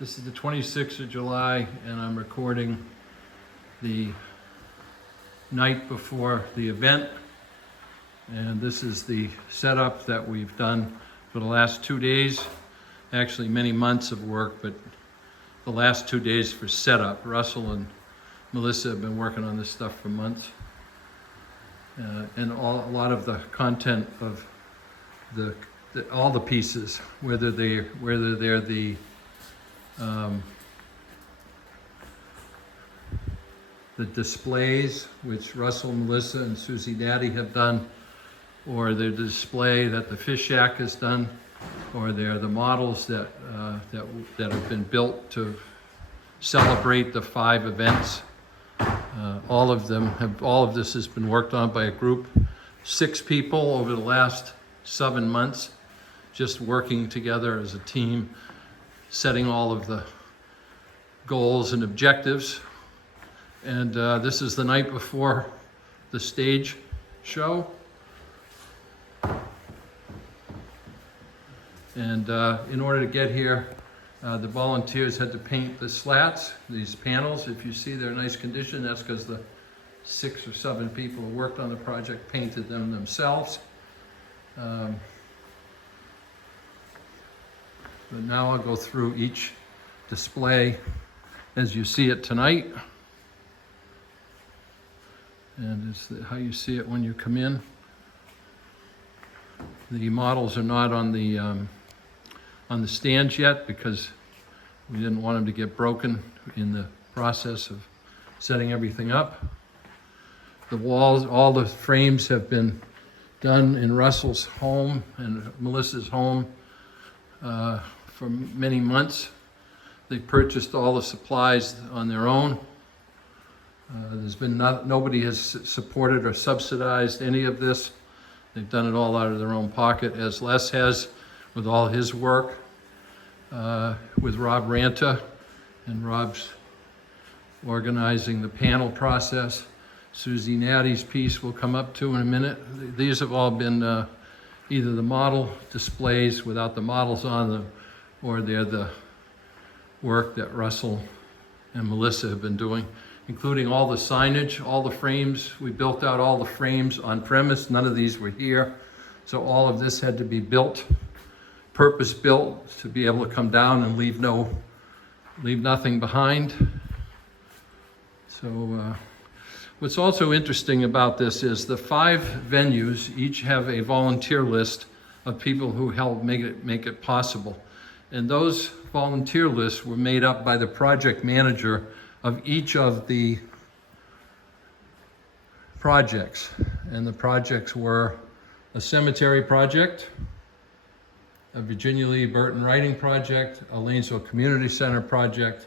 This is the 26th of July, and I'm recording the night before the event. And this is the setup that we've done for the last 2 days. Actually, many months of work, but the last 2 days for setup. Russell and Melissa have been working on this stuff for months. And a lot of the content of all the pieces, whether they're the displays, which Russell, Melissa, and Susie Daddy have done, or the display that the Fish Shack has done, or they're the models that have been built to celebrate the 5 events. All of this has been worked on by a group, 6 people over the last 7 months, just working together as a team, setting all of the goals and objectives. And this is the night before the stage show. And in order to get here, the volunteers had to paint the slats, these panels. If you see they're in nice condition, that's because the 6 or 7 people who worked on the project painted them themselves. But now I'll go through each display as you see it tonight. And it's how you see it when you come in. The models are not on the stands yet because we didn't want them to get broken in the process of setting everything up. The walls, all the frames have been done in Russell's home and Melissa's home for many months. They purchased all the supplies on their own. There's been nobody has supported or subsidized any of this. They've done it all out of their own pocket, as Les has with all his work, with Rob Ranta, and Rob's organizing the panel process. Susie Natty's piece will come up to in a minute. These have all been either the model displays without the models on them, or they're the work that Russell and Melissa have been doing, including all the signage, all the frames. We built out all the frames on premise. None of these were here. So all of this had to be built, purpose built, to be able to come down and leave nothing behind. So what's also interesting about this is the 5 venues each have a volunteer list of people who helped make it possible. And those volunteer lists were made up by the project manager of each of the projects. And the projects were a cemetery project, a Virginia Lee Burton writing project, a Lanesville Community Center project,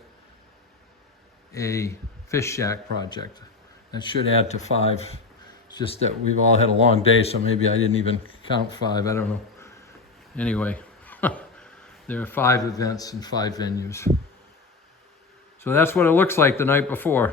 a Fish Shack project. That should add to 5. It's just that we've all had a long day, so maybe I didn't even count 5, I don't know. Anyway, there are 5 events and 5 venues. So that's what it looks like the night before.